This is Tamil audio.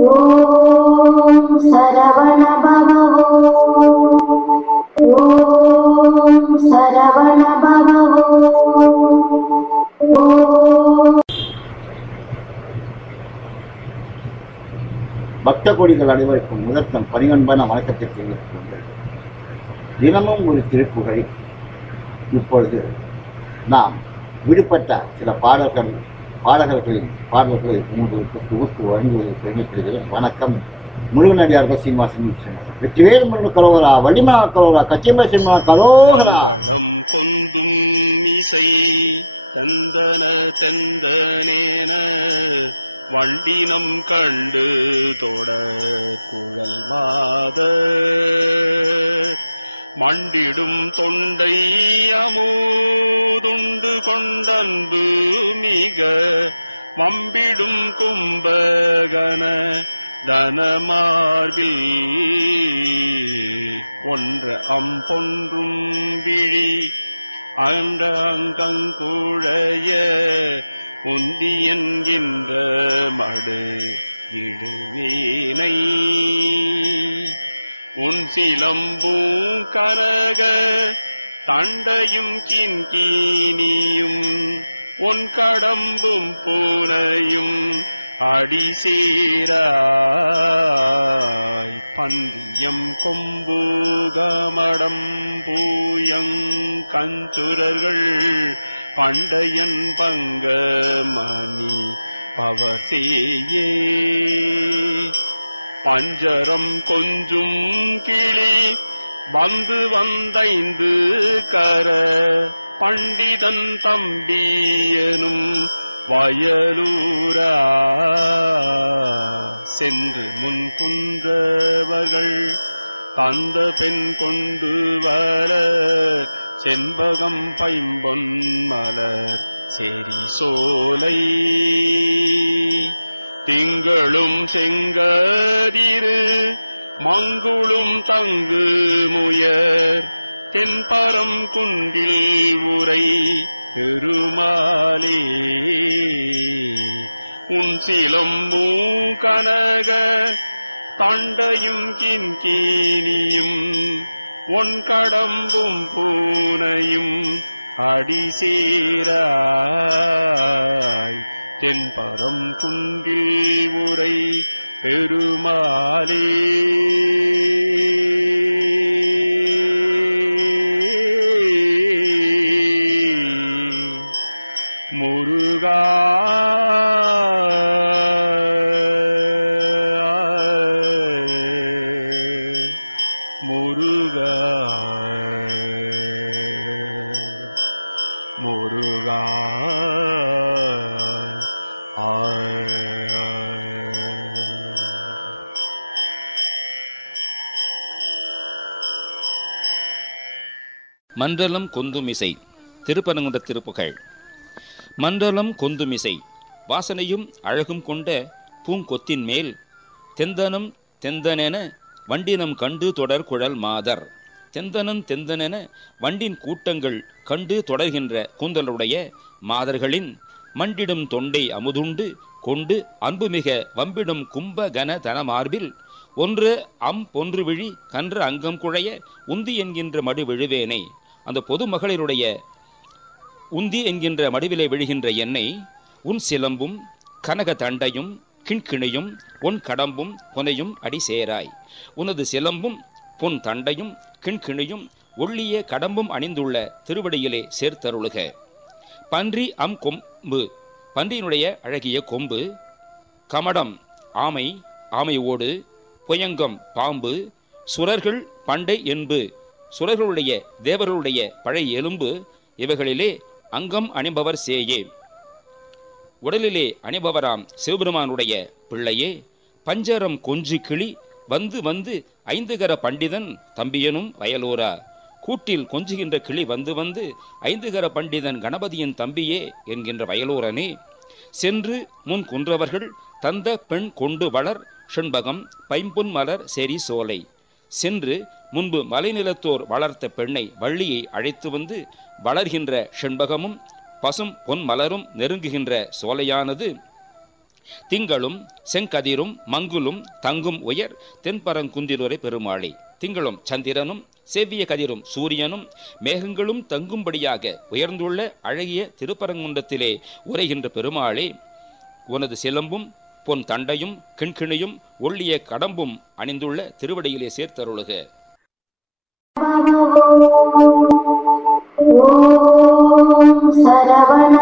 ஓம் சரவண பவ. ஓம் சரவண பவ. பக்த கோடிகள் அனைவருக்கும் முதற்கண் பணிவன்பான வணக்கத்தை தெரிவித்துக் கொண்டு தினமும் ஒரு திருப்புகழை இப்பொழுது நாம் விடுபட்ட சில பாடகர்களின் பாடல்களை உங்களுக்கு தொகுத்து வழங்குவதை பெருமைப்படுகிறேன். வணக்கம். முருகனடியார்கள் சீனிவாசன் வெற்றிவேல் முருகன் கரோகரா, வள்ளிமலா கரோகரா, கச்சியம்பா சினிமா கரோகரா. கொந்தும் இசை தந்தன தந்தனேன வண்டினம் கண்டு தொட குழல் மாத மண்டிடும் தொண்டை அமுதுண்டு கொண்டன்பு மிக வம்பிடும் கும்பகன தனமார்பில் ஒன்ற அம்பொன்றும் விழி அன்ற அங்கங்குழைய உந்தி என்கின்ற மடு இழுவேனை உன் சிலம்பும் கனக தண்டையும் கிண்கீனியும் உன் கடம்பும் பூனையும் அடிசேராய் பந்தியம் கொம்புகமடம் பூயங்கஞ்சுரர்கள் பண்டையன் பங்க மணி பவசேயே பஞ்சரம் கொஞ்சும் கிளி வந்து வந்தைந்து கர பண்டிதன் தம்பியனும் வயலூரா சென்று முன் குன்றவர்கள் தந்த பெண் கொண்டு வர செண்பகம் பைம்பொன் மலர் செரி சோலை திங்களும் செங்கதிரு மங்குளும் தங்கு முயர் தென்பரம் குன்றில் உரை பெருமாளே உன் சிலம்பூ கனக தண்டையும் கிண்கீனியும் ஒன் கடம்பும் பூனையும் அடிசேராய் தென்பரம் குன்றில் உரை பெருமாளே. முருகா முருகா முருகா மண்டலம் கொந்துமிசை திருப்பரங்குன்ற திருப்புகழ். மண்டலம் கொந்துமிசை வாசனையும் அழகும் கொண்ட பூங்கொத்தின் மேல் தெந்தனம் தெந்தனென வண்டினம் கண்டு தொடர் குழல் மாதர். தெந்தனம் தெந்தனென வண்டின் கூட்டங்கள் கண்டு தொடர்கின்ற கூந்தலுடைய மாதர்களின் மண்டிடும் தொண்டை அமுதுண்டு கொண்டு அன்புமிக வம்பிடும் கும்ப கன தனமார்பில் ஒன்று பொன்று விழி கன்ற அங்கம் குழைய உந்தி என்கின்ற மடு விழுவேனை. அந்த பொது மகளிருடைய உந்தி என்கின்ற மடுவிலே விழுகின்ற எண்ணெய் உன் சிலம்பும் கனக தண்டையும் கிண்கிணியும் உன் கடம்பும் புனையும் அடி சேராய். உனது சிலம்பும் பொன் தண்டையும் கிண்கிணியும் ஒள்ளிய கடம்பும் அணிந்துள்ள திருவடியிலே சேர்த்தருளுக. பன்றி கொம்பு பன்றியினுடைய அழகிய கொம்பு, கமடம் ஆமை ஆமை ஓடு, புயங்கம் பாம்பு, சுரர்கள் பண்டை என்பு சுரர்களுடைய தேவர்களுடைய பழைய எலும்பு, இவைகளிலே அங்கம் அணிபவர் சேயே. உடலிலே அணிபவராம் சிவபெருமானுடைய பிள்ளையே. பஞ்சரம் கொஞ்சு கிளி வந்து வந்து ஐந்துகர பண்டிதன் தம்பியனும் வயலூரா. கூட்டில் கொஞ்சுகின்ற கிளி வந்து வந்து ஐந்துகர பண்டிதன் கணபதியின் தம்பியே என்கின்ற வயலூரனே. சென்று முன் குன்றவர்கள் தந்த பெண் கொண்டு வளர் செண்பகம் பைம்பொன் மலர் செரி சோலை. சென்று முன்பு மலைநிலத்தோர் வளர்த்த பெண்ணை வள்ளியை அழைத்து வந்து வளர்கின்ற செண்பகமும் பசும் பொன் மலரும் நெருங்குகின்ற சோலையானது திங்களும் செங்கதிரும் மங்குலும் தங்கும் உயர் தென்பரங்குன்றிலுரை பெருமாளே. திங்களும் சந்திரனும் செவ்விய கதிரும் சூரியனும் மேகங்களும் தங்கும்படியாக உயர்ந்துள்ள அழகிய திருப்பரங்குன்றத்திலே உரைகின்ற பெருமாளே, உனது சிலம்பும் பொன் தண்டையும் கிண்கிணியும் ஒள்ளிய கடம்பும் அணிந்துள்ள திருவடியிலே சேர்த்தருளுக. ஓம் சரவண